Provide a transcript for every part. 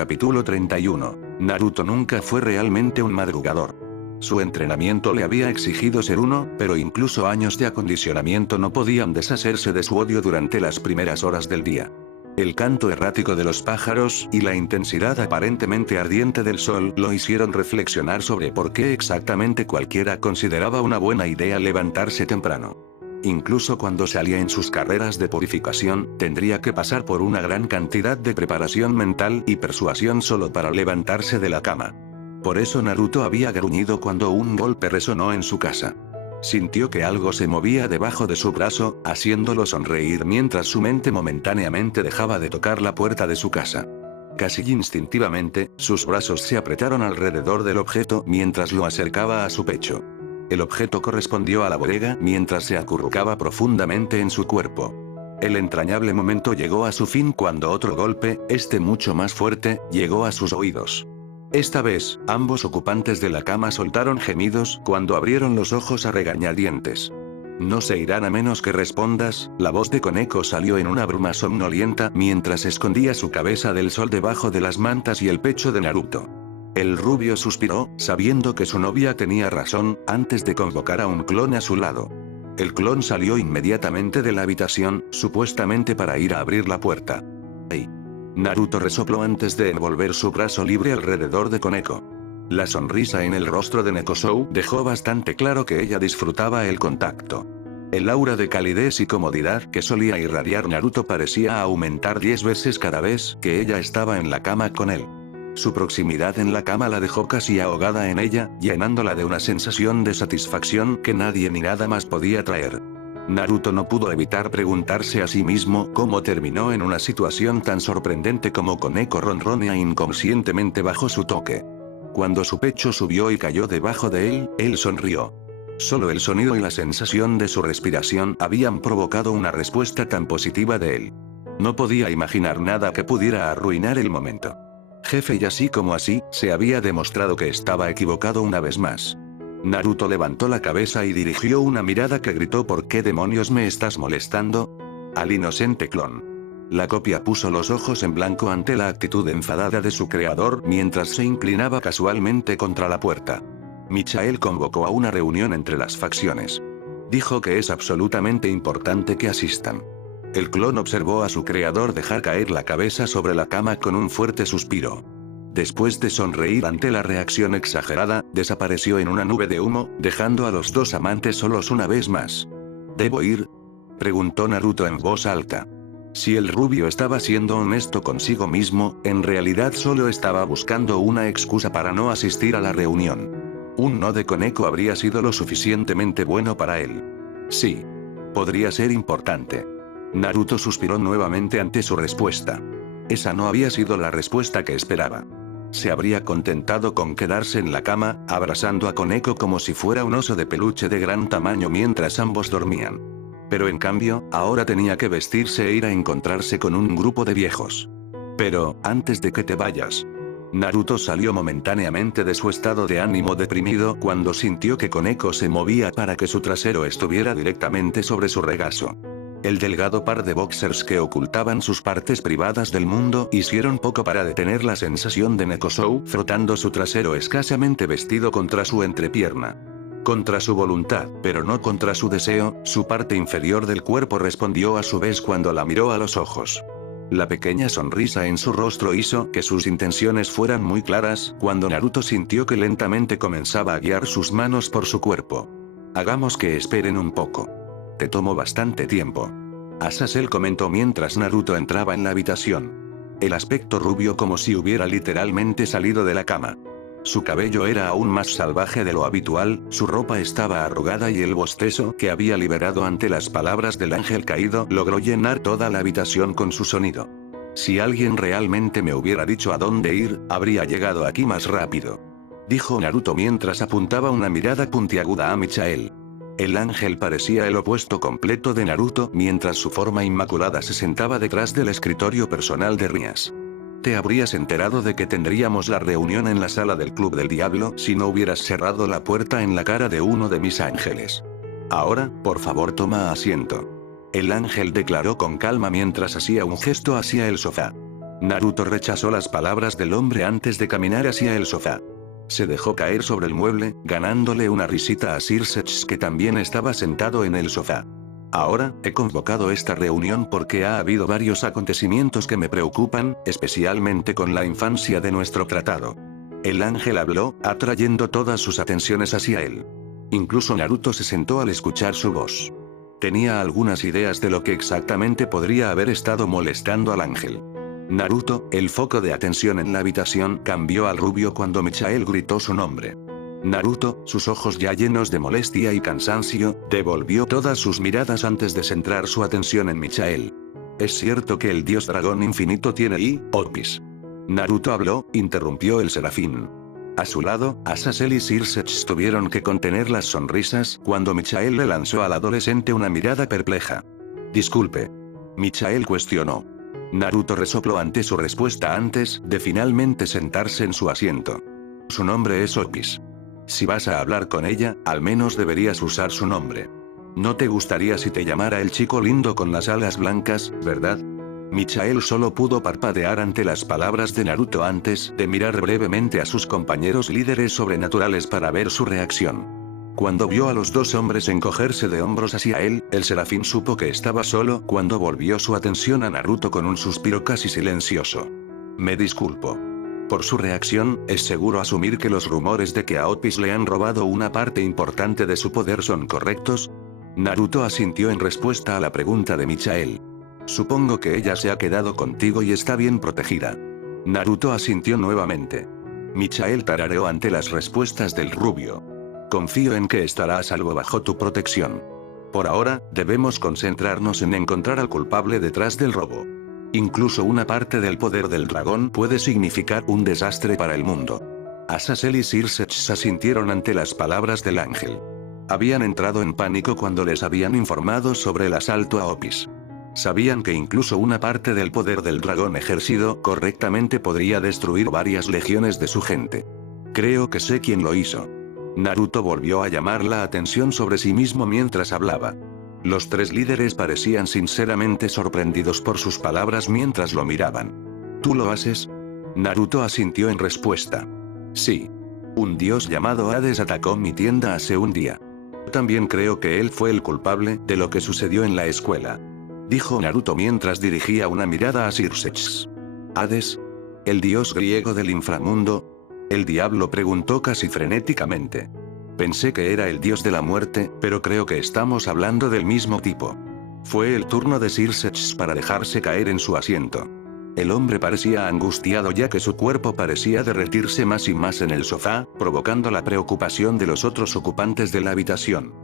Capítulo 31. Naruto nunca fue realmente un madrugador. Su entrenamiento le había exigido ser uno, pero incluso años de acondicionamiento no podían deshacerse de su odio durante las primeras horas del día. El canto errático de los pájaros y la intensidad aparentemente ardiente del sol lo hicieron reflexionar sobre por qué exactamente cualquiera consideraba una buena idea levantarse temprano. Incluso cuando salía en sus carreras de purificación, tendría que pasar por una gran cantidad de preparación mental y persuasión solo para levantarse de la cama. Por eso Naruto había gruñido cuando un golpe resonó en su casa. Sintió que algo se movía debajo de su brazo, haciéndolo sonreír mientras su mente momentáneamente dejaba de tocar la puerta de su casa. Casi instintivamente, sus brazos se apretaron alrededor del objeto mientras lo acercaba a su pecho. El objeto correspondió a la bodega mientras se acurrucaba profundamente en su cuerpo. El entrañable momento llegó a su fin cuando otro golpe, este mucho más fuerte, llegó a sus oídos. Esta vez, ambos ocupantes de la cama soltaron gemidos cuando abrieron los ojos a regañadientes. No se irán a menos que respondas, la voz de Koneko salió en una bruma somnolienta mientras escondía su cabeza del sol debajo de las mantas y el pecho de Naruto. El rubio suspiró, sabiendo que su novia tenía razón, antes de convocar a un clon a su lado. El clon salió inmediatamente de la habitación, supuestamente para ir a abrir la puerta. ¡Ey! Naruto resopló antes de envolver su brazo libre alrededor de Koneko. La sonrisa en el rostro de Nekosou dejó bastante claro que ella disfrutaba el contacto. El aura de calidez y comodidad que solía irradiar Naruto parecía aumentar 10 veces cada vez que ella estaba en la cama con él. Su proximidad en la cama la dejó casi ahogada en ella, llenándola de una sensación de satisfacción que nadie ni nada más podía traer. Naruto no pudo evitar preguntarse a sí mismo cómo terminó en una situación tan sorprendente como Koneko ronronea inconscientemente bajo su toque. Cuando su pecho subió y cayó debajo de él sonrió. Solo el sonido y la sensación de su respiración habían provocado una respuesta tan positiva de él. No podía imaginar nada que pudiera arruinar el momento. Jefe, y así como así, se había demostrado que estaba equivocado una vez más. Naruto levantó la cabeza y dirigió una mirada que gritó: ¿por qué demonios me estás molestando? Al inocente clon. La copia puso los ojos en blanco ante la actitud enfadada de su creador mientras se inclinaba casualmente contra la puerta. Michael convocó a una reunión entre las facciones. Dijo que es absolutamente importante que asistan. El clon observó a su creador dejar caer la cabeza sobre la cama con un fuerte suspiro. Después de sonreír ante la reacción exagerada, desapareció en una nube de humo, dejando a los dos amantes solos una vez más. ¿Debo ir?, preguntó Naruto en voz alta. Si el rubio estaba siendo honesto consigo mismo, en realidad solo estaba buscando una excusa para no asistir a la reunión. Un no de Koneko habría sido lo suficientemente bueno para él. Sí. Podría ser importante. Naruto suspiró nuevamente ante su respuesta. Esa no había sido la respuesta que esperaba. Se habría contentado con quedarse en la cama, abrazando a Koneko como si fuera un oso de peluche de gran tamaño mientras ambos dormían. Pero en cambio, ahora tenía que vestirse e ir a encontrarse con un grupo de viejos. Pero, antes de que te vayas. Naruto salió momentáneamente de su estado de ánimo deprimido cuando sintió que Koneko se movía para que su trasero estuviera directamente sobre su regazo. El delgado par de boxers que ocultaban sus partes privadas del mundo hicieron poco para detener la sensación de Nekosou frotando su trasero escasamente vestido contra su entrepierna. Contra su voluntad, pero no contra su deseo, su parte inferior del cuerpo respondió a su vez cuando la miró a los ojos. La pequeña sonrisa en su rostro hizo que sus intenciones fueran muy claras cuando Naruto sintió que lentamente comenzaba a guiar sus manos por su cuerpo. Hagamos que esperen un poco. Te tomó bastante tiempo. Azazel comentó mientras Naruto entraba en la habitación. El aspecto rubio como si hubiera literalmente salido de la cama. Su cabello era aún más salvaje de lo habitual, su ropa estaba arrugada y el bostezo que había liberado ante las palabras del ángel caído logró llenar toda la habitación con su sonido. Si alguien realmente me hubiera dicho a dónde ir, habría llegado aquí más rápido. Dijo Naruto mientras apuntaba una mirada puntiaguda a Michael. El ángel parecía el opuesto completo de Naruto mientras su forma inmaculada se sentaba detrás del escritorio personal de Rias. Te habrías enterado de que tendríamos la reunión en la sala del Club del Diablo si no hubieras cerrado la puerta en la cara de uno de mis ángeles. Ahora, por favor, toma asiento. El ángel declaró con calma mientras hacía un gesto hacia el sofá. Naruto rechazó las palabras del hombre antes de caminar hacia el sofá. Se dejó caer sobre el mueble, ganándole una risita a Sir Sechs, que también estaba sentado en el sofá. Ahora, he convocado esta reunión porque ha habido varios acontecimientos que me preocupan, especialmente con la infancia de nuestro tratado. El ángel habló, atrayendo todas sus atenciones hacia él. Incluso Naruto se sentó al escuchar su voz. Tenía algunas ideas de lo que exactamente podría haber estado molestando al ángel. Naruto, el foco de atención en la habitación, cambió al rubio cuando Michael gritó su nombre. Naruto, sus ojos ya llenos de molestia y cansancio, devolvió todas sus miradas antes de centrar su atención en Michael. Es cierto que el dios dragón infinito tiene Opis. Naruto habló, interrumpió el serafín. A su lado, Azazel y Sir Sechs tuvieron que contener las sonrisas cuando Michael le lanzó al adolescente una mirada perpleja. Disculpe. Michael cuestionó. Naruto resopló ante su respuesta antes de finalmente sentarse en su asiento. Su nombre es Opis. Si vas a hablar con ella, al menos deberías usar su nombre. No te gustaría si te llamara el chico lindo con las alas blancas, ¿verdad? Michael solo pudo parpadear ante las palabras de Naruto antes de mirar brevemente a sus compañeros líderes sobrenaturales para ver su reacción. Cuando vio a los dos hombres encogerse de hombros hacia él, el serafín supo que estaba solo cuando volvió su atención a Naruto con un suspiro casi silencioso. Me disculpo. Por su reacción, es seguro asumir que los rumores de que a Opis le han robado una parte importante de su poder son correctos. Naruto asintió en respuesta a la pregunta de Michael. Supongo que ella se ha quedado contigo y está bien protegida. Naruto asintió nuevamente. Michael tarareó ante las respuestas del rubio. Confío en que estará a salvo bajo tu protección. Por ahora, debemos concentrarnos en encontrar al culpable detrás del robo. Incluso una parte del poder del dragón puede significar un desastre para el mundo. Azazel y Sir Sechs asintieron ante las palabras del ángel. Habían entrado en pánico cuando les habían informado sobre el asalto a Opis. Sabían que incluso una parte del poder del dragón ejercido correctamente podría destruir varias legiones de su gente. Creo que sé quién lo hizo. Naruto volvió a llamar la atención sobre sí mismo mientras hablaba. Los tres líderes parecían sinceramente sorprendidos por sus palabras mientras lo miraban. ¿Tú lo haces? Naruto asintió en respuesta. Sí. Un dios llamado Hades atacó mi tienda hace un día. También creo que él fue el culpable de lo que sucedió en la escuela. Dijo Naruto mientras dirigía una mirada a Sir Sechs. ¿Hades? ¿El dios griego del inframundo? El diablo preguntó casi frenéticamente. Pensé que era el dios de la muerte, pero creo que estamos hablando del mismo tipo. Fue el turno de Sir Sechs para dejarse caer en su asiento. El hombre parecía angustiado ya que su cuerpo parecía derretirse más y más en el sofá, provocando la preocupación de los otros ocupantes de la habitación.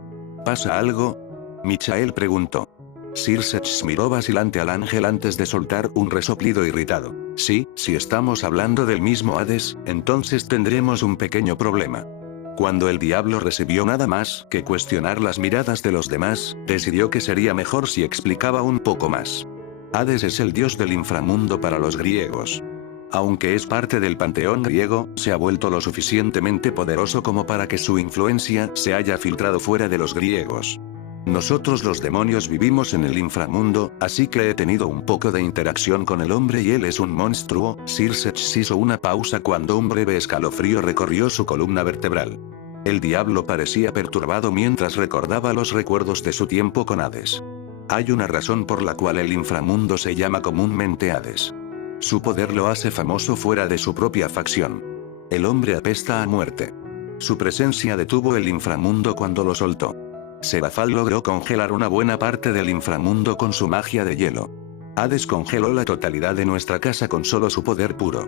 ¿Pasa algo? Michael preguntó. Sir Sechs miró vacilante al ángel antes de soltar un resoplido irritado. Sí, si estamos hablando del mismo Hades, entonces tendremos un pequeño problema. Cuando el diablo recibió nada más que cuestionar las miradas de los demás, decidió que sería mejor si explicaba un poco más. Hades es el dios del inframundo para los griegos. Aunque es parte del panteón griego, se ha vuelto lo suficientemente poderoso como para que su influencia se haya filtrado fuera de los griegos. Nosotros los demonios vivimos en el inframundo, así que he tenido un poco de interacción con el hombre y él es un monstruo. Sir Sechs hizo una pausa cuando un breve escalofrío recorrió su columna vertebral. El diablo parecía perturbado mientras recordaba los recuerdos de su tiempo con Hades. Hay una razón por la cual el inframundo se llama comúnmente Hades. Su poder lo hace famoso fuera de su propia facción. El hombre apesta a muerte. Su presencia detuvo el inframundo cuando lo soltó. Serafal logró congelar una buena parte del inframundo con su magia de hielo. Hades congeló la totalidad de nuestra casa con solo su poder puro.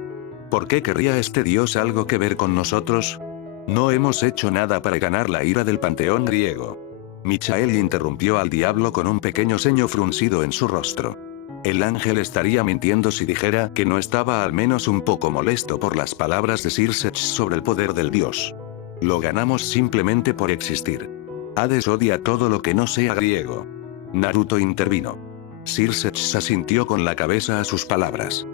¿Por qué querría este dios algo que ver con nosotros? No hemos hecho nada para ganar la ira del panteón griego. Michael interrumpió al diablo con un pequeño ceño fruncido en su rostro. El ángel estaría mintiendo si dijera que no estaba al menos un poco molesto por las palabras de Sir Sechs sobre el poder del dios. Lo ganamos simplemente por existir. Hades odia todo lo que no sea griego. Naruto intervino. Sir Sechs asintió con la cabeza a sus palabras.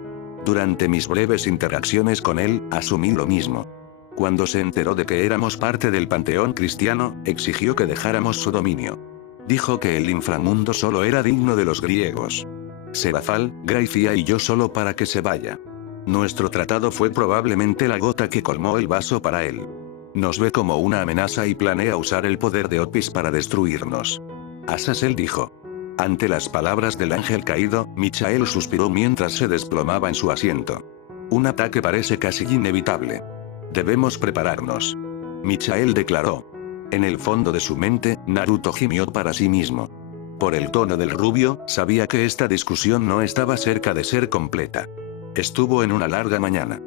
Durante mis breves interacciones con él, asumí lo mismo. Cuando se enteró de que éramos parte del panteón cristiano, exigió que dejáramos su dominio. Dijo que el inframundo solo era digno de los griegos. Serafal, Gracia y yo solo para que se vaya. Nuestro tratado fue probablemente la gota que colmó el vaso para él. Nos ve como una amenaza y planea usar el poder de Otpis para destruirnos. Azazel dijo. Ante las palabras del ángel caído, Michael suspiró mientras se desplomaba en su asiento. Un ataque parece casi inevitable. Debemos prepararnos. Michael declaró. En el fondo de su mente, Naruto gimió para sí mismo. Por el tono del rubio, sabía que esta discusión no estaba cerca de ser completa. Estuvo en una larga mañana.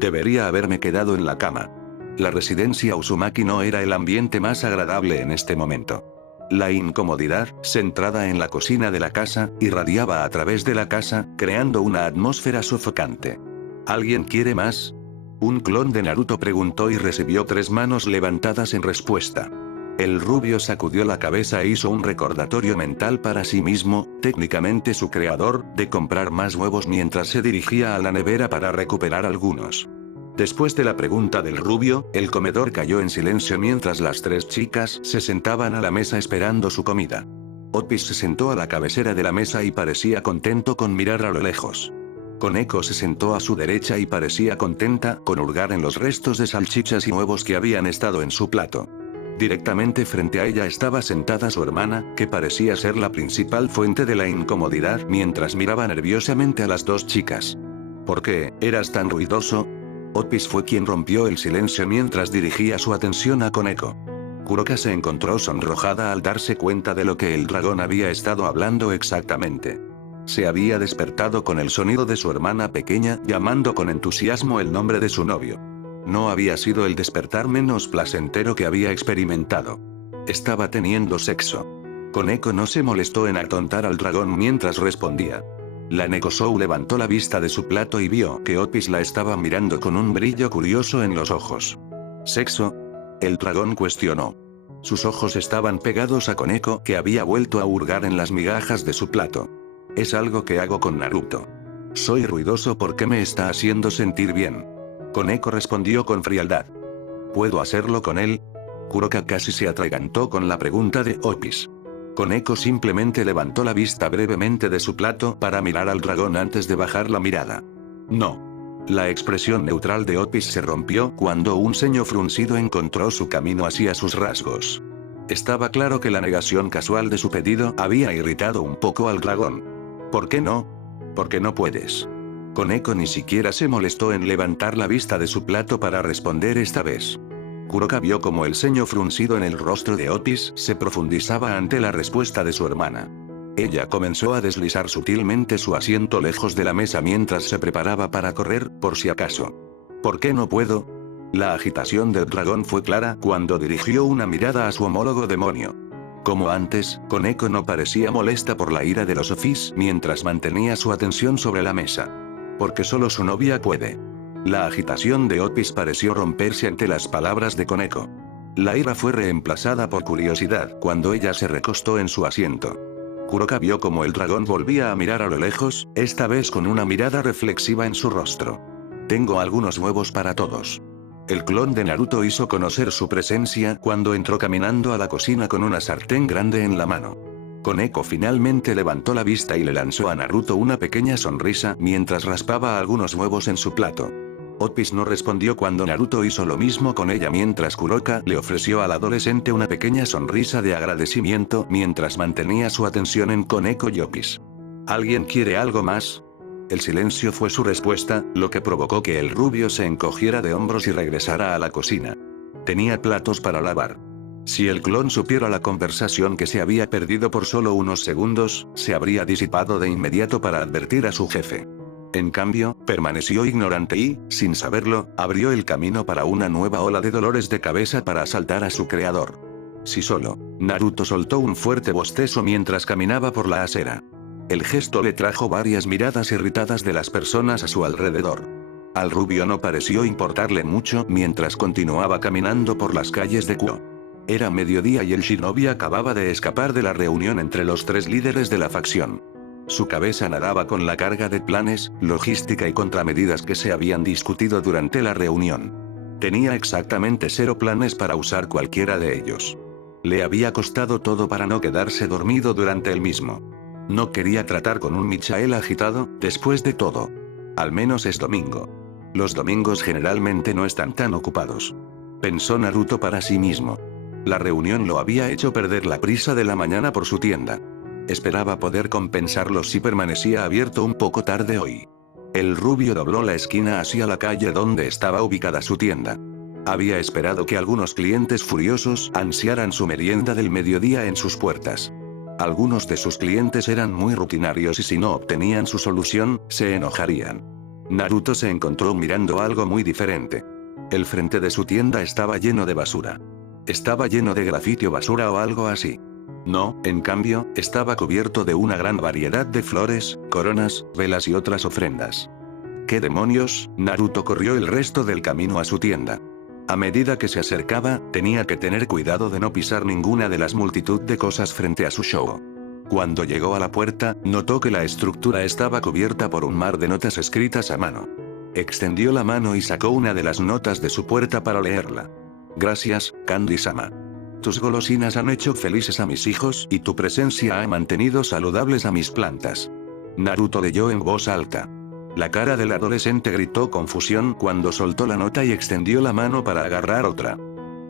Debería haberme quedado en la cama. La residencia Uzumaki no era el ambiente más agradable en este momento. La incomodidad, centrada en la cocina de la casa, irradiaba a través de la casa, creando una atmósfera sofocante. ¿Alguien quiere más? Un clon de Naruto preguntó y recibió 3 manos levantadas en respuesta. El rubio sacudió la cabeza e hizo un recordatorio mental para sí mismo, técnicamente su creador, de comprar más huevos mientras se dirigía a la nevera para recuperar algunos. Después de la pregunta del rubio, el comedor cayó en silencio mientras las 3 chicas se sentaban a la mesa esperando su comida. Otpis se sentó a la cabecera de la mesa y parecía contento con mirar a lo lejos. Koneko se sentó a su derecha y parecía contenta con hurgar en los restos de salchichas y huevos que habían estado en su plato. Directamente frente a ella estaba sentada su hermana, que parecía ser la principal fuente de la incomodidad mientras miraba nerviosamente a las 2 chicas. ¿Por qué eras tan ruidoso? Otpis fue quien rompió el silencio mientras dirigía su atención a Koneko. Kuroka se encontró sonrojada al darse cuenta de lo que el dragón había estado hablando exactamente. Se había despertado con el sonido de su hermana pequeña llamando con entusiasmo el nombre de su novio. No había sido el despertar menos placentero que había experimentado. Estaba teniendo sexo. Koneko no se molestó en atontar al dragón mientras respondía. La Nekosou levantó la vista de su plato y vio que Otpis la estaba mirando con un brillo curioso en los ojos. ¿Sexo? El dragón cuestionó. Sus ojos estaban pegados a Koneko, que había vuelto a hurgar en las migajas de su plato. Es algo que hago con Naruto. Soy ruidoso porque me está haciendo sentir bien. Koneko respondió con frialdad. ¿Puedo hacerlo con él? Kuroka casi se atragantó con la pregunta de Otpis. Koneko simplemente levantó la vista brevemente de su plato para mirar al dragón antes de bajar la mirada. No. La expresión neutral de Otpis se rompió cuando un ceño fruncido encontró su camino hacia sus rasgos. Estaba claro que la negación casual de su pedido había irritado un poco al dragón. ¿Por qué no? ¿Por qué no puedes? Koneko ni siquiera se molestó en levantar la vista de su plato para responder esta vez. Kuroka vio como el ceño fruncido en el rostro de Otpis se profundizaba ante la respuesta de su hermana. Ella comenzó a deslizar sutilmente su asiento lejos de la mesa mientras se preparaba para correr, por si acaso. ¿Por qué no puedo? La agitación del dragón fue clara cuando dirigió una mirada a su homólogo demonio. Como antes, Koneko no parecía molesta por la ira de los Ofis mientras mantenía su atención sobre la mesa. Porque solo su novia puede. La agitación de Otpis pareció romperse ante las palabras de Koneko. La ira fue reemplazada por curiosidad cuando ella se recostó en su asiento. Kuroka vio como el dragón volvía a mirar a lo lejos, esta vez con una mirada reflexiva en su rostro. Tengo algunos huevos para todos. El clon de Naruto hizo conocer su presencia cuando entró caminando a la cocina con una sartén grande en la mano. Koneko finalmente levantó la vista y le lanzó a Naruto una pequeña sonrisa mientras raspaba algunos huevos en su plato. Otpis no respondió cuando Naruto hizo lo mismo con ella mientras Kuroka le ofreció al adolescente una pequeña sonrisa de agradecimiento mientras mantenía su atención en Koneko y Otpis. ¿Alguien quiere algo más? El silencio fue su respuesta, lo que provocó que el rubio se encogiera de hombros y regresara a la cocina. Tenía platos para lavar. Si el clon supiera la conversación que se había perdido por solo unos segundos, se habría disipado de inmediato para advertir a su jefe. En cambio, permaneció ignorante y, sin saberlo, abrió el camino para una nueva ola de dolores de cabeza para asaltar a su creador. Si solo. Naruto soltó un fuerte bostezo mientras caminaba por la acera. El gesto le trajo varias miradas irritadas de las personas a su alrededor. Al rubio no pareció importarle mucho mientras continuaba caminando por las calles de Kuo. Era mediodía y el shinobi acababa de escapar de la reunión entre los 3 líderes de la facción. Su cabeza nadaba con la carga de planes, logística y contramedidas que se habían discutido durante la reunión. Tenía exactamente 0 planes para usar cualquiera de ellos. Le había costado todo para no quedarse dormido durante el mismo. No quería tratar con un Michael agitado, después de todo. Al menos es domingo. Los domingos generalmente no están tan ocupados. Pensó Naruto para sí mismo. La reunión lo había hecho perder la prisa de la mañana por su tienda. Esperaba poder compensarlo si permanecía abierto un poco tarde hoy. El rubio dobló la esquina hacia la calle donde estaba ubicada su tienda. Había esperado que algunos clientes furiosos ansiaran su merienda del mediodía en sus puertas. Algunos de sus clientes eran muy rutinarios y si no obtenían su solución, se enojarían. Naruto se encontró mirando algo muy diferente. El frente de su tienda estaba lleno de basura. Estaba lleno de grafiti o basura o algo así. No, en cambio, estaba cubierto de una gran variedad de flores, coronas, velas y otras ofrendas. ¿Qué demonios? Naruto corrió el resto del camino a su tienda. A medida que se acercaba, tenía que tener cuidado de no pisar ninguna de las multitud de cosas frente a su show. Cuando llegó a la puerta, notó que la estructura estaba cubierta por un mar de notas escritas a mano. Extendió la mano y sacó una de las notas de su puerta para leerla. Gracias, Candy-sama. Tus golosinas han hecho felices a mis hijos y tu presencia ha mantenido saludables a mis plantas. Naruto leyó en voz alta. La cara del adolescente gritó confusión cuando soltó la nota y extendió la mano para agarrar otra.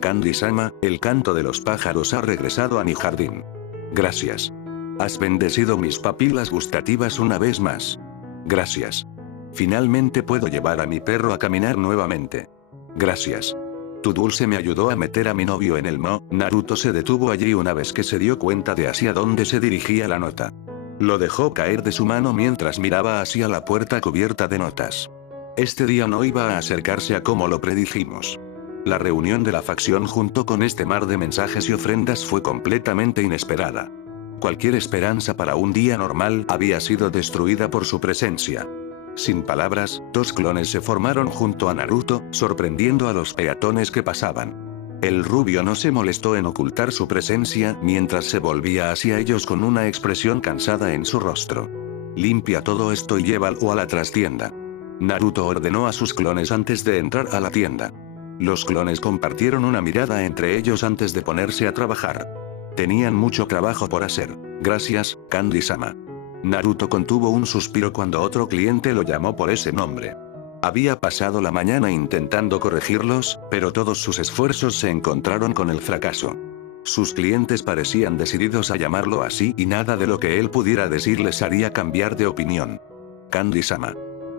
Candy-sama, el canto de los pájaros ha regresado a mi jardín. Gracias. Has bendecido mis papilas gustativas una vez más. Gracias. Finalmente puedo llevar a mi perro a caminar nuevamente. Gracias. Tu dulce me ayudó a meter a mi novio en el mo. Naruto se detuvo allí una vez que se dio cuenta de hacia dónde se dirigía la nota. Lo dejó caer de su mano mientras miraba hacia la puerta cubierta de notas. Este día no iba a acercarse a como lo predijimos. La reunión de la facción junto con este mar de mensajes y ofrendas fue completamente inesperada. Cualquier esperanza para un día normal había sido destruida por su presencia. Sin palabras, dos clones se formaron junto a Naruto, sorprendiendo a los peatones que pasaban. El rubio no se molestó en ocultar su presencia mientras se volvía hacia ellos con una expresión cansada en su rostro. Limpia todo esto y llévalo a la trastienda. Naruto ordenó a sus clones antes de entrar a la tienda. Los clones compartieron una mirada entre ellos antes de ponerse a trabajar. Tenían mucho trabajo por hacer. Gracias, Candy-sama. Naruto contuvo un suspiro cuando otro cliente lo llamó por ese nombre. Había pasado la mañana intentando corregirlos, pero todos sus esfuerzos se encontraron con el fracaso. Sus clientes parecían decididos a llamarlo así y nada de lo que él pudiera decir les haría cambiar de opinión. Candy-sama.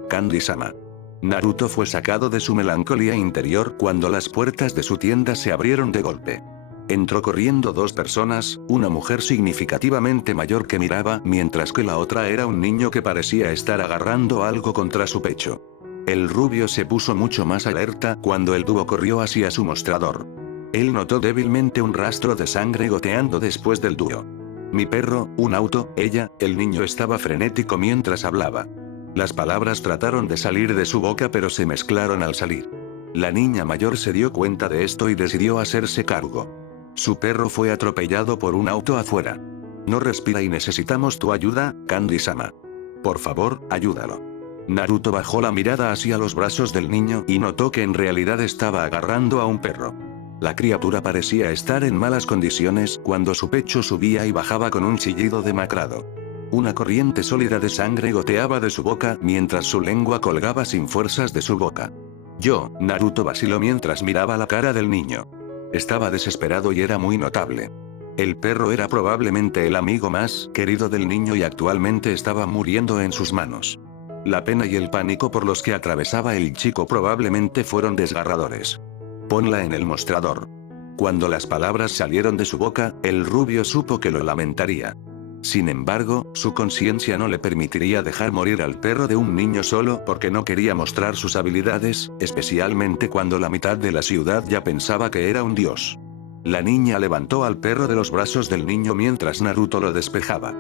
Candy-sama. Naruto fue sacado de su melancolía interior cuando las puertas de su tienda se abrieron de golpe. Entró corriendo dos personas, una mujer significativamente mayor que miraba mientras que la otra era un niño que parecía estar agarrando algo contra su pecho. El rubio se puso mucho más alerta cuando el dúo corrió hacia su mostrador. Él notó débilmente un rastro de sangre goteando después del dúo. Mi perro, un auto, ella, el niño estaba frenético mientras hablaba. Las palabras trataron de salir de su boca pero se mezclaron al salir. La niña mayor se dio cuenta de esto y decidió hacerse cargo. Su perro fue atropellado por un auto afuera. No respira y necesitamos tu ayuda, Candy-sama. Por favor, ayúdalo. Naruto bajó la mirada hacia los brazos del niño y notó que en realidad estaba agarrando a un perro. La criatura parecía estar en malas condiciones cuando su pecho subía y bajaba con un chillido demacrado. Una corriente sólida de sangre goteaba de su boca mientras su lengua colgaba sin fuerzas de su boca. Naruto vaciló mientras miraba la cara del niño. Estaba desesperado y era muy notable. El perro era probablemente el amigo más querido del niño y actualmente estaba muriendo en sus manos. La pena y el pánico por los que atravesaba el chico probablemente fueron desgarradores. Ponla en el mostrador. Cuando las palabras salieron de su boca, el rubio supo que lo lamentaría. Sin embargo, su conciencia no le permitiría dejar morir al perro de un niño solo porque no quería mostrar sus habilidades, especialmente cuando la mitad de la ciudad ya pensaba que era un dios. La niña levantó al perro de los brazos del niño mientras Naruto lo despejaba.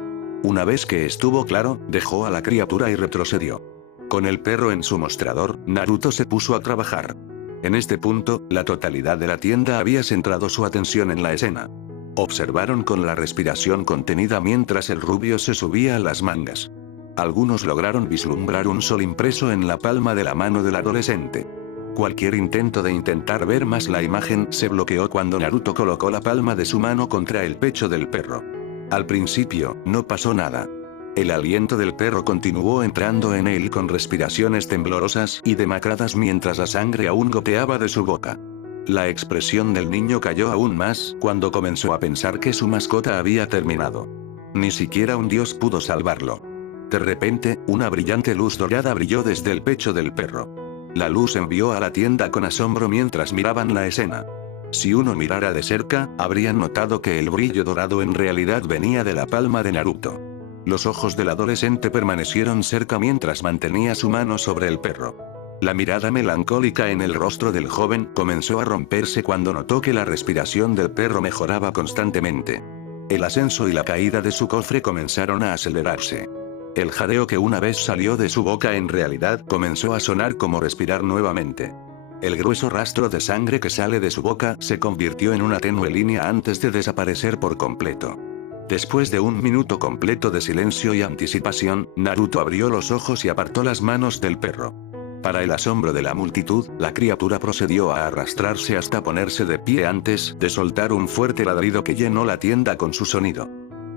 Una vez que estuvo claro, dejó a la criatura y retrocedió. Con el perro en su mostrador, Naruto se puso a trabajar. En este punto, la totalidad de la tienda había centrado su atención en la escena. Observaron con la respiración contenida mientras el rubio se subía a las mangas. Algunos lograron vislumbrar un sol impreso en la palma de la mano del adolescente. Cualquier intento de intentar ver más la imagen se bloqueó cuando Naruto colocó la palma de su mano contra el pecho del perro. Al principio, no pasó nada. El aliento del perro continuó entrando en él con respiraciones temblorosas y demacradas mientras la sangre aún goteaba de su boca. La expresión del niño cayó aún más cuando comenzó a pensar que su mascota había terminado. Ni siquiera un dios pudo salvarlo. De repente, una brillante luz dorada brilló desde el pecho del perro. La luz envió a la tienda con asombro mientras miraban la escena. Si uno mirara de cerca, habrían notado que el brillo dorado en realidad venía de la palma de Naruto. Los ojos del adolescente permanecieron cerca mientras mantenía su mano sobre el perro. La mirada melancólica en el rostro del joven comenzó a romperse cuando notó que la respiración del perro mejoraba constantemente. El ascenso y la caída de su cofre comenzaron a acelerarse. El jadeo que una vez salió de su boca en realidad comenzó a sonar como respirar nuevamente. El grueso rastro de sangre que sale de su boca se convirtió en una tenue línea antes de desaparecer por completo. Después de un minuto completo de silencio y anticipación, Naruto abrió los ojos y apartó las manos del perro. Para el asombro de la multitud, la criatura procedió a arrastrarse hasta ponerse de pie antes de soltar un fuerte ladrido que llenó la tienda con su sonido.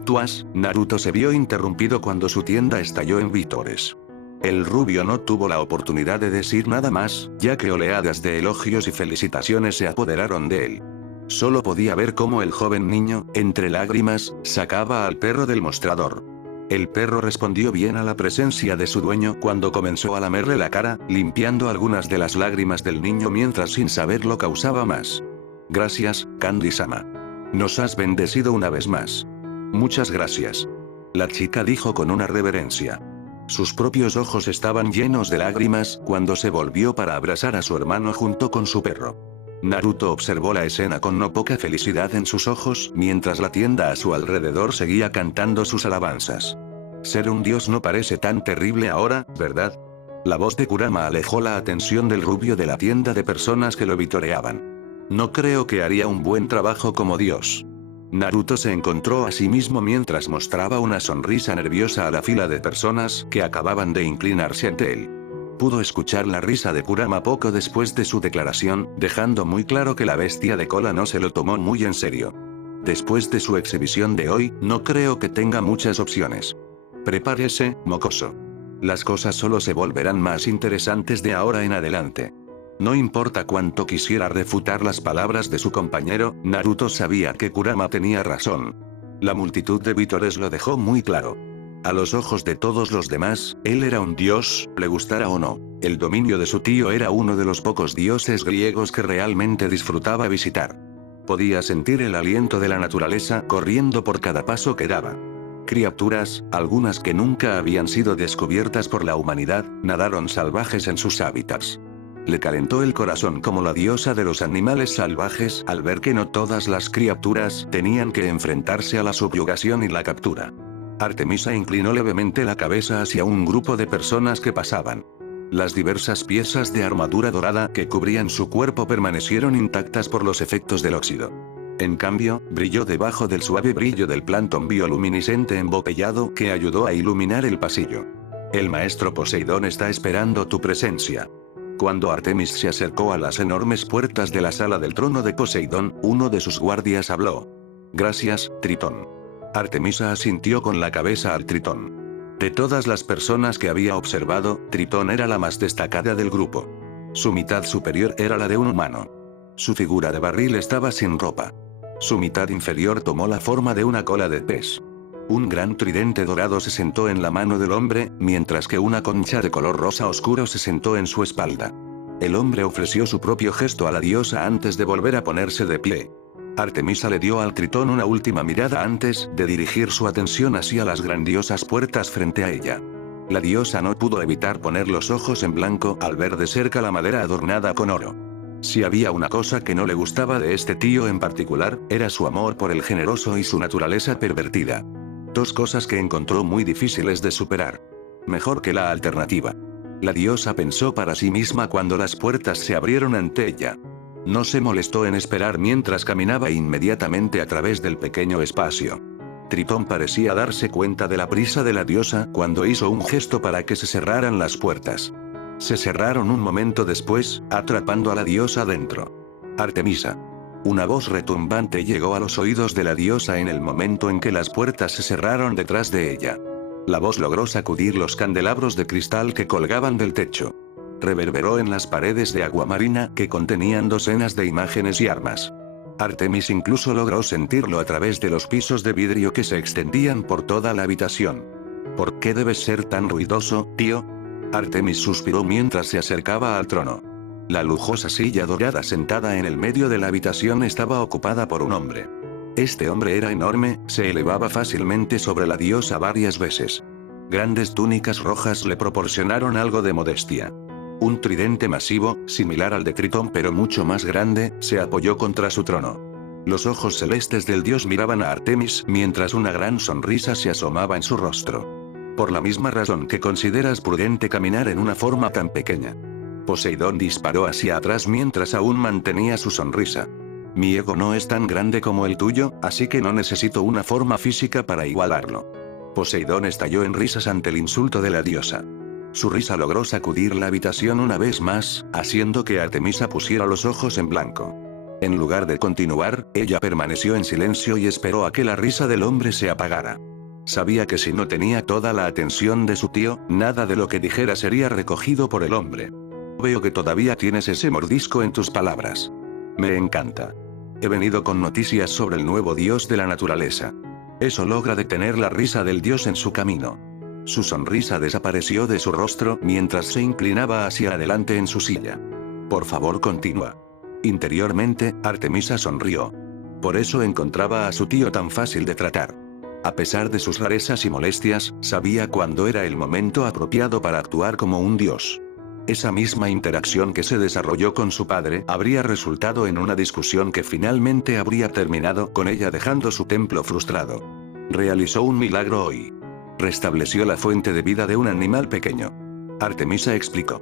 Tuas, Naruto se vio interrumpido cuando su tienda estalló en vítores. El rubio no tuvo la oportunidad de decir nada más, ya que oleadas de elogios y felicitaciones se apoderaron de él. Solo podía ver cómo el joven niño, entre lágrimas, sacaba al perro del mostrador. El perro respondió bien a la presencia de su dueño cuando comenzó a lamerle la cara, limpiando algunas de las lágrimas del niño mientras sin saberlo causaba más. Gracias, Candy-sama. Nos has bendecido una vez más. Muchas gracias. La chica dijo con una reverencia. Sus propios ojos estaban llenos de lágrimas cuando se volvió para abrazar a su hermano junto con su perro. Naruto observó la escena con no poca felicidad en sus ojos mientras la tienda a su alrededor seguía cantando sus alabanzas. Ser un dios no parece tan terrible ahora, ¿verdad? La voz de Kurama alejó la atención del rubio de la tienda de personas que lo vitoreaban. No creo que haría un buen trabajo como dios. Naruto se encontró a sí mismo mientras mostraba una sonrisa nerviosa a la fila de personas que acababan de inclinarse ante él. Pudo escuchar la risa de Kurama poco después de su declaración, dejando muy claro que la bestia de cola no se lo tomó muy en serio. Después de su exhibición de hoy, no creo que tenga muchas opciones. Prepárese, mocoso. Las cosas solo se volverán más interesantes de ahora en adelante. No importa cuánto quisiera refutar las palabras de su compañero, Naruto sabía que Kurama tenía razón. La multitud de vítores lo dejó muy claro. A los ojos de todos los demás, él era un dios, le gustara o no. El dominio de su tío era uno de los pocos dioses griegos que realmente disfrutaba visitar. Podía sentir el aliento de la naturaleza corriendo por cada paso que daba. Criaturas, algunas que nunca habían sido descubiertas por la humanidad, nadaron salvajes en sus hábitats. Le calentó el corazón como la diosa de los animales salvajes al ver que no todas las criaturas tenían que enfrentarse a la subyugación y la captura. Artemisa inclinó levemente la cabeza hacia un grupo de personas que pasaban. Las diversas piezas de armadura dorada que cubrían su cuerpo permanecieron intactas por los efectos del óxido. En cambio, brilló debajo del suave brillo del plancton bioluminiscente embotellado que ayudó a iluminar el pasillo. El maestro Poseidón está esperando tu presencia. Cuando Artemis se acercó a las enormes puertas de la sala del trono de Poseidón, uno de sus guardias habló. Gracias, Tritón. Artemisa asintió con la cabeza al Tritón. De todas las personas que había observado, Tritón era la más destacada del grupo. Su mitad superior era la de un humano. Su figura de barril estaba sin ropa. Su mitad inferior tomó la forma de una cola de pez. Un gran tridente dorado se sentó en la mano del hombre, mientras que una concha de color rosa oscuro se sentó en su espalda. El hombre ofreció su propio gesto a la diosa antes de volver a ponerse de pie. Artemisa le dio al Tritón una última mirada antes de dirigir su atención hacia las grandiosas puertas frente a ella. La diosa no pudo evitar poner los ojos en blanco al ver de cerca la madera adornada con oro. Si había una cosa que no le gustaba de este tío en particular, era su amor por el generoso y su naturaleza pervertida. Dos cosas que encontró muy difíciles de superar. Mejor que la alternativa. La diosa pensó para sí misma cuando las puertas se abrieron ante ella. No se molestó en esperar mientras caminaba inmediatamente a través del pequeño espacio. Tritón parecía darse cuenta de la prisa de la diosa cuando hizo un gesto para que se cerraran las puertas. Se cerraron un momento después, atrapando a la diosa dentro. Artemisa. Una voz retumbante llegó a los oídos de la diosa en el momento en que las puertas se cerraron detrás de ella. La voz logró sacudir los candelabros de cristal que colgaban del techo. Reverberó en las paredes de agua marina que contenían docenas de imágenes y armas. Artemis incluso logró sentirlo a través de los pisos de vidrio que se extendían por toda la habitación. ¿Por qué debes ser tan ruidoso, tío? Artemis suspiró mientras se acercaba al trono. La lujosa silla dorada sentada en el medio de la habitación estaba ocupada por un hombre. Este hombre era enorme, se elevaba fácilmente sobre la diosa varias veces. Grandes túnicas rojas le proporcionaron algo de modestia. Un tridente masivo, similar al de Tritón pero mucho más grande, se apoyó contra su trono. Los ojos celestes del dios miraban a Artemis mientras una gran sonrisa se asomaba en su rostro. Por la misma razón que consideras prudente caminar en una forma tan pequeña. Poseidón disparó hacia atrás mientras aún mantenía su sonrisa. Mi ego no es tan grande como el tuyo, así que no necesito una forma física para igualarlo. Poseidón estalló en risas ante el insulto de la diosa. Su risa logró sacudir la habitación una vez más, haciendo que Artemisa pusiera los ojos en blanco. En lugar de continuar, ella permaneció en silencio y esperó a que la risa del hombre se apagara. Sabía que si no tenía toda la atención de su tío, nada de lo que dijera sería recogido por el hombre. Veo que todavía tienes ese mordisco en tus palabras. Me encanta. He venido con noticias sobre el nuevo dios de la naturaleza. Eso logra detener la risa del dios en su camino. Su sonrisa desapareció de su rostro mientras se inclinaba hacia adelante en su silla. Por favor, continúa. Interiormente, Artemisa sonrió. Por eso encontraba a su tío tan fácil de tratar. A pesar de sus rarezas y molestias, sabía cuándo era el momento apropiado para actuar como un dios. Esa misma interacción que se desarrolló con su padre habría resultado en una discusión que finalmente habría terminado con ella dejando su templo frustrado. Realizó un milagro hoy. Restableció la fuente de vida de un animal pequeño. Artemisa explicó.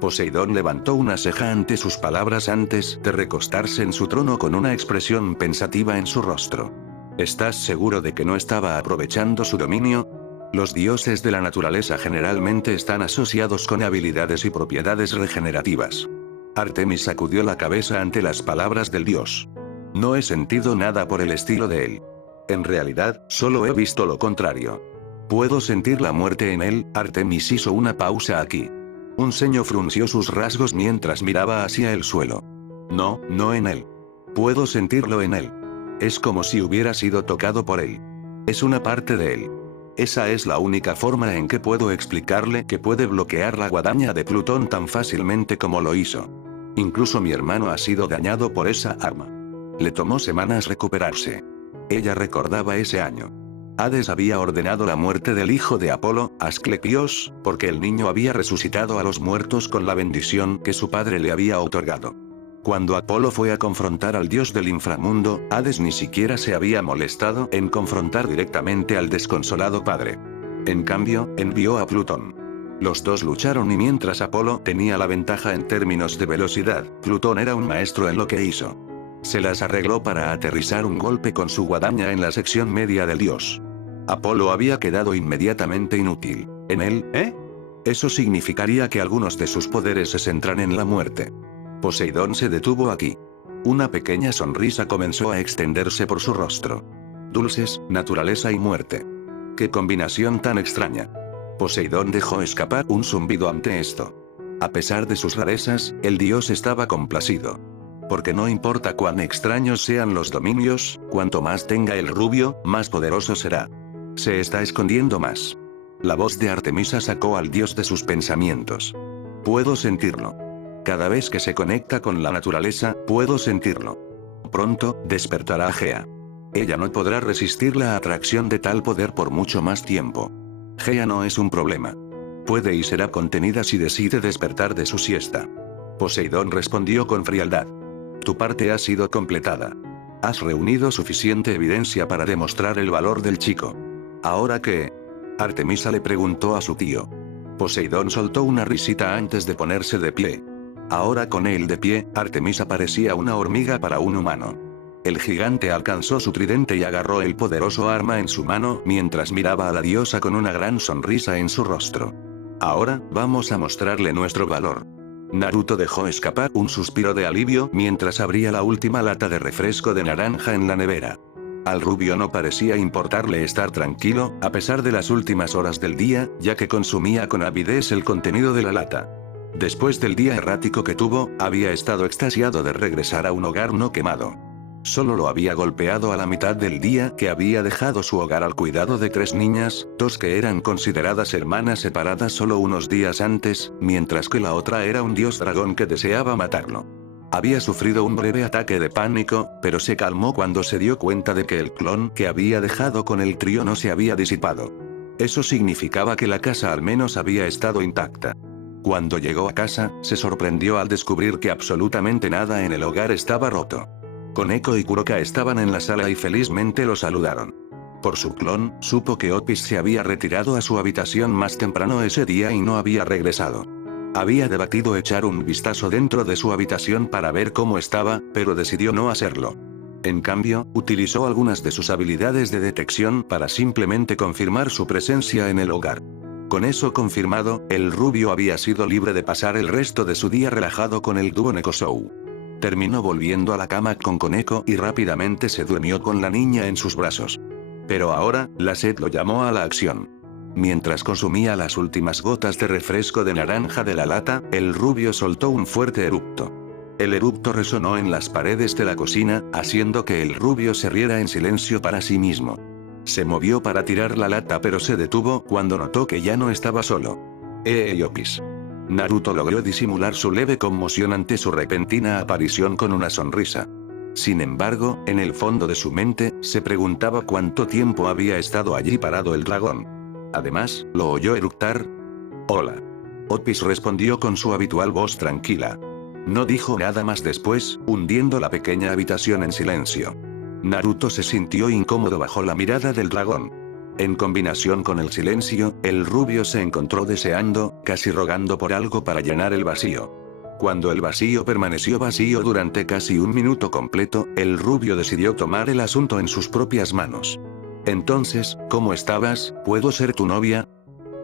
Poseidón levantó una ceja ante sus palabras antes de recostarse en su trono con una expresión pensativa en su rostro. ¿Estás seguro de que no estaba aprovechando su dominio? Los dioses de la naturaleza generalmente están asociados con habilidades y propiedades regenerativas. Artemis sacudió la cabeza ante las palabras del dios. No he sentido nada por el estilo de él. En realidad, solo he visto lo contrario. Puedo sentir la muerte en él. Artemis hizo una pausa aquí. Un ceño frunció sus rasgos mientras miraba hacia el suelo. No, no en él. Puedo sentirlo en él. Es como si hubiera sido tocado por él. Es una parte de él. Esa es la única forma en que puedo explicarle que puede bloquear la guadaña de Plutón tan fácilmente como lo hizo. Incluso mi hermano ha sido dañado por esa arma. Le tomó semanas recuperarse. Ella recordaba ese año. Hades había ordenado la muerte del hijo de Apolo, Asclepios, porque el niño había resucitado a los muertos con la bendición que su padre le había otorgado. Cuando Apolo fue a confrontar al dios del inframundo, Hades ni siquiera se había molestado en confrontar directamente al desconsolado padre. En cambio, envió a Plutón. Los dos lucharon y mientras Apolo tenía la ventaja en términos de velocidad, Plutón era un maestro en lo que hizo. Se las arregló para aterrizar un golpe con su guadaña en la sección media del dios. Apolo había quedado inmediatamente inútil. ¿En él, Eso significaría que algunos de sus poderes se centran en la muerte. Poseidón se detuvo aquí. Una pequeña sonrisa comenzó a extenderse por su rostro. Dulces, naturaleza y muerte. ¡Qué combinación tan extraña! Poseidón dejó escapar un zumbido ante esto. A pesar de sus rarezas, el dios estaba complacido. Porque no importa cuán extraños sean los dominios, cuanto más tenga el rubio, más poderoso será. Se está escondiendo más. La voz de Artemisa sacó al dios de sus pensamientos. Puedo sentirlo. Cada vez que se conecta con la naturaleza, puedo sentirlo. Pronto, despertará a Gea. Ella no podrá resistir la atracción de tal poder por mucho más tiempo. Gea no es un problema. Puede y será contenida si decide despertar de su siesta. Poseidón respondió con frialdad. Tu parte ha sido completada. Has reunido suficiente evidencia para demostrar el valor del chico. ¿Ahora qué? Artemisa le preguntó a su tío. Poseidón soltó una risita antes de ponerse de pie. Ahora con él de pie, Artemisa parecía una hormiga para un humano. El gigante alcanzó su tridente y agarró el poderoso arma en su mano mientras miraba a la diosa con una gran sonrisa en su rostro. Ahora, vamos a mostrarle nuestro valor. Naruto dejó escapar un suspiro de alivio mientras abría la última lata de refresco de naranja en la nevera. Al rubio no parecía importarle estar tranquilo, a pesar de las últimas horas del día, ya que consumía con avidez el contenido de la lata. Después del día errático que tuvo, había estado extasiado de regresar a un hogar no quemado. Solo lo había golpeado a la mitad del día que había dejado su hogar al cuidado de 3 niñas, 2 que eran consideradas hermanas separadas solo unos días antes, mientras que la otra era un dios dragón que deseaba matarlo. Había sufrido un breve ataque de pánico, pero se calmó cuando se dio cuenta de que el clon que había dejado con el trío no se había disipado. Eso significaba que la casa al menos había estado intacta. Cuando llegó a casa, se sorprendió al descubrir que absolutamente nada en el hogar estaba roto. Koneko y Kuroka estaban en la sala y felizmente lo saludaron. Por su clon, supo que Otpis se había retirado a su habitación más temprano ese día y no había regresado. Había debatido echar un vistazo dentro de su habitación para ver cómo estaba, pero decidió no hacerlo. En cambio, utilizó algunas de sus habilidades de detección para simplemente confirmar su presencia en el hogar. Con eso confirmado, el rubio había sido libre de pasar el resto de su día relajado con el dúo Nekosou. Terminó volviendo a la cama con Koneko y rápidamente se durmió con la niña en sus brazos. Pero ahora, la sed lo llamó a la acción. Mientras consumía las últimas gotas de refresco de naranja de la lata, el rubio soltó un fuerte eructo. El eructo resonó en las paredes de la cocina, haciendo que el rubio se riera en silencio para sí mismo. Se movió para tirar la lata pero se detuvo cuando notó que ya no estaba solo. Opis. Naruto logró disimular su leve conmoción ante su repentina aparición con una sonrisa. Sin embargo, en el fondo de su mente, se preguntaba cuánto tiempo había estado allí parado el dragón. Además, lo oyó eructar. «Hola». Otpis respondió con su habitual voz tranquila. No dijo nada más después, hundiendo la pequeña habitación en silencio. Naruto se sintió incómodo bajo la mirada del dragón. En combinación con el silencio, el rubio se encontró deseando, casi rogando por algo para llenar el vacío. Cuando el vacío permaneció vacío durante casi un minuto completo, el rubio decidió tomar el asunto en sus propias manos. Entonces, ¿cómo estabas? ¿Puedo ser tu novia?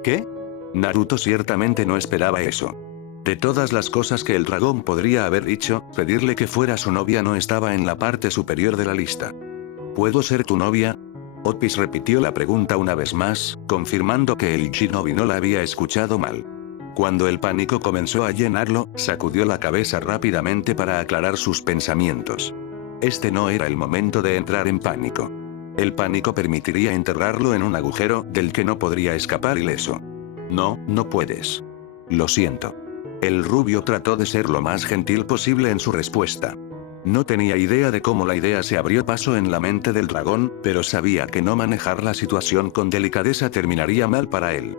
¿Qué? Naruto ciertamente no esperaba eso. De todas las cosas que el dragón podría haber dicho, pedirle que fuera su novia no estaba en la parte superior de la lista. ¿Puedo ser tu novia? Otpis repitió la pregunta una vez más, confirmando que el shinobi no la había escuchado mal. Cuando el pánico comenzó a llenarlo, sacudió la cabeza rápidamente para aclarar sus pensamientos. Este no era el momento de entrar en pánico. El pánico permitiría enterrarlo en un agujero del que no podría escapar ileso. No, no puedes. Lo siento. El rubio trató de ser lo más gentil posible en su respuesta. No tenía idea de cómo la idea se abrió paso en la mente del dragón, pero sabía que no manejar la situación con delicadeza terminaría mal para él.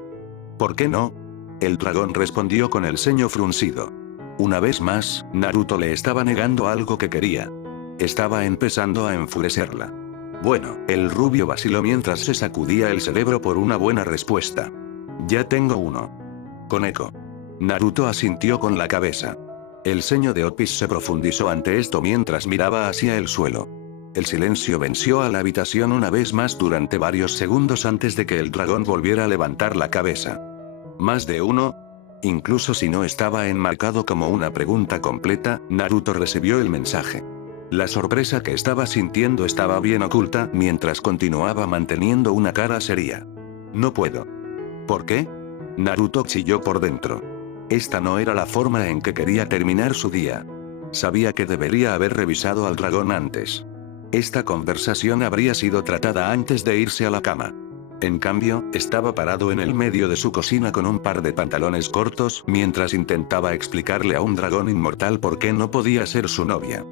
¿Por qué no? El dragón respondió con el ceño fruncido. Una vez más, Naruto le estaba negando algo que quería. Estaba empezando a enfurecerla. Bueno, el rubio vaciló mientras se sacudía el cerebro por una buena respuesta. Ya tengo uno. Koneko. Naruto asintió con la cabeza. El ceño de Otpis se profundizó ante esto mientras miraba hacia el suelo. El silencio venció a la habitación una vez más durante varios segundos antes de que el dragón volviera a levantar la cabeza. ¿Más de uno? Incluso si no estaba enmarcado como una pregunta completa, Naruto recibió el mensaje. La sorpresa que estaba sintiendo estaba bien oculta mientras continuaba manteniendo una cara seria. No puedo. ¿Por qué? Naruto chilló por dentro. Esta no era la forma en que quería terminar su día. Sabía que debería haber revisado al dragón antes. Esta conversación habría sido tratada antes de irse a la cama. En cambio, estaba parado en el medio de su cocina con un par de pantalones cortos mientras intentaba explicarle a un dragón inmortal por qué no podía ser su novia.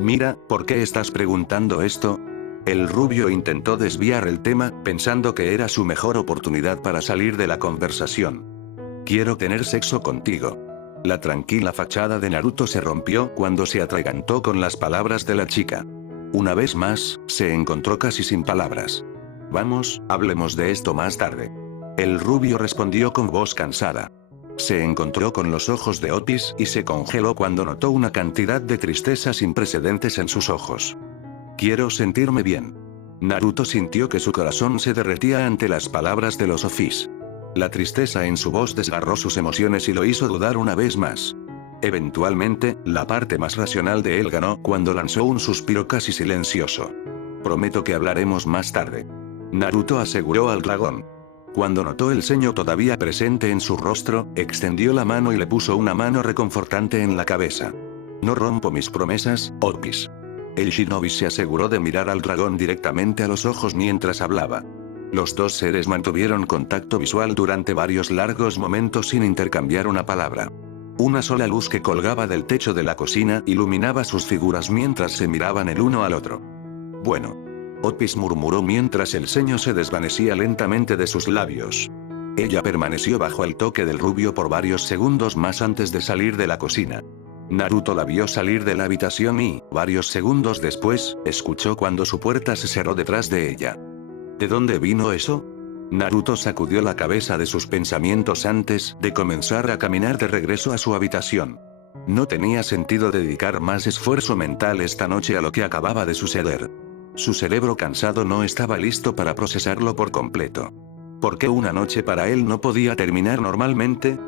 Mira, ¿por qué estás preguntando esto? El rubio intentó desviar el tema, pensando que era su mejor oportunidad para salir de la conversación. Quiero tener sexo contigo. La tranquila fachada de Naruto se rompió cuando se atragantó con las palabras de la chica. Una vez más, se encontró casi sin palabras. Vamos, hablemos de esto más tarde. El rubio respondió con voz cansada. Se encontró con los ojos de Otpis y se congeló cuando notó una cantidad de tristeza sin precedentes en sus ojos. Quiero sentirme bien. Naruto sintió que su corazón se derretía ante las palabras de los Ofis. La tristeza en su voz desgarró sus emociones y lo hizo dudar una vez más. Eventualmente, la parte más racional de él ganó cuando lanzó un suspiro casi silencioso. Prometo que hablaremos más tarde. Naruto aseguró al dragón. Cuando notó el ceño todavía presente en su rostro, extendió la mano y le puso una mano reconfortante en la cabeza. No rompo mis promesas, Opis. El shinobi se aseguró de mirar al dragón directamente a los ojos mientras hablaba. Los dos seres mantuvieron contacto visual durante varios largos momentos sin intercambiar una palabra. Una sola luz que colgaba del techo de la cocina iluminaba sus figuras mientras se miraban el uno al otro. Bueno. Opis murmuró mientras el ceño se desvanecía lentamente de sus labios. Ella permaneció bajo el toque del rubio por varios segundos más antes de salir de la cocina. Naruto la vio salir de la habitación y, varios segundos después, escuchó cuando su puerta se cerró detrás de ella. ¿De dónde vino eso? Naruto sacudió la cabeza de sus pensamientos antes de comenzar a caminar de regreso a su habitación. No tenía sentido dedicar más esfuerzo mental esta noche a lo que acababa de suceder. Su cerebro cansado no estaba listo para procesarlo por completo. ¿Por qué una noche para él no podía terminar normalmente?